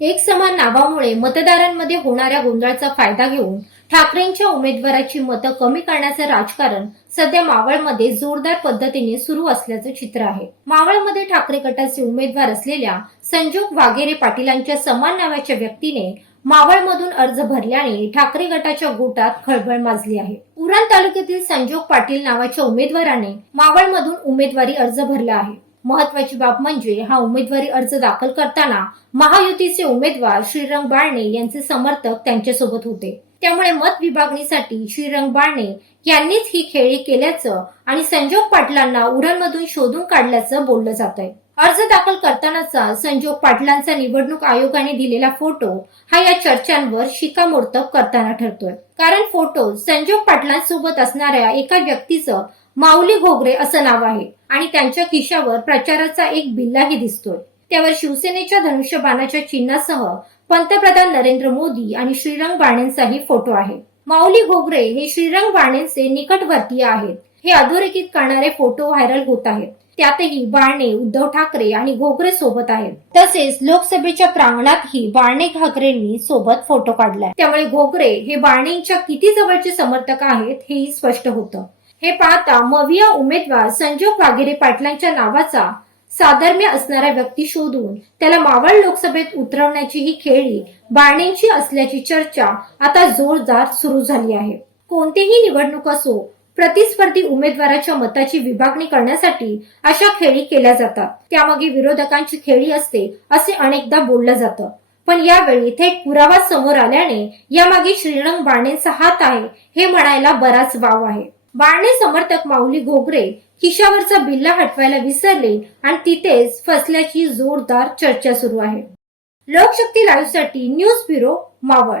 एक समान नावामुळे मतदारांमध्ये होणाऱ्या गोंधळाचा फायदा घेऊन ठाकरेंच्या उमेदवाराची मतं कमी करण्याचं राजकारण सध्या मावळमध्ये जोरदार पद्धतीने सुरू असल्याचं चित्र आहे. मावळमध्ये ठाकरे गटाचे उमेदवार असलेल्या संजोग वाघेरे पाटीलांच्या समान नावाच्या व्यक्तीने मावळमधून अर्ज भरल्याने ठाकरे गटाच्या गोटात खळबळ माजली आहे. उरण तालुक्यातील संजोग पाटील नावाच्या उमेदवाराने मावळमधून उमेदवारी अर्ज भरला आहे. महत्वाची बाब म्हणजे हा उमेदवारी अर्ज दाखल करताना महायुतीचे उमेदवार श्रीरंग बाळणे यांचे समर्थक त्यांच्यासोबत होते. त्यामुळे मत विभागणीसाठी श्रीरंग बाळणे यांनीच ही खेळी केल्याचं आणि संजोग पाटलांना उरणमधून शोधून काढल्याचं बोललं जात आहे अर्ज दाखल करतानाचा संजोग पाटलांचा निवडणूक आयोगाने दिलेला फोटो हा या चर्चांवर शिकामोर्तब करताना ठरतोय. कारण फोटो संजोग पाटलांसोबत असणाऱ्या एका व्यक्तीचं माऊली घोगरे असं नाव आहे आणि त्यांच्या खिशावर प्रचाराचा एक बिल्लाही दिसतोय. त्यावर शिवसेनेच्या धनुष्यबाणाच्या चिन्हासह पंतप्रधान नरेंद्र मोदी आणि श्रीरंग बाणेंचाही फोटो आहे. माऊली घोगरे हे श्रीरंग बाणेंचे निकटवर्तीय आहेत. हे अधोरेखित करणारे फोटो व्हायरल होत आहेत. त्यातही बाळणे उद्धव ठाकरे आणि घोगरे सोबत आहेत. तसेच लोकसभेच्या प्रांगणातही बाळणे ठाकरेंनी सोबत फोटो काढलाय. त्यामुळे घोगरे हे बाळणेंच्या किती जवळचे समर्थक आहेत हेही स्पष्ट होतं. हे पाहता मविया उमेदवार संजोग वाघेरे पाटलांच्या नावाचा साधर्म्य असणारा व्यक्ती शोधून त्याला मावळ लोकसभेत उतरवण्याची ही खेळी बाणेंची असल्याची चर्चा आता जोरदार सुरू झाली आहे. कोणतीही निवडणूक असो प्रतिस्पर्धी उमेदवाराच्या मताची विभागणी करण्यासाठी अशा खेळी केल्या जातात. त्यामागे विरोधकांची खेळी असते असे अनेकदा बोललं जातं. पण यावेळी थेट पुरावा समोर आल्याने यामागे श्रीरंग बाणेंचा हात आहे हे म्हणायला बराच वाव आहे. बाळणे समर्थक माऊली घोगरे खिशावरचा बिल्ला हटवायला विसरले आणि तिथेच फसल्याची जोरदार चर्चा सुरू आहे. लोकशक्ती लाईव्हसाठी न्यूज ब्युरो मावळ.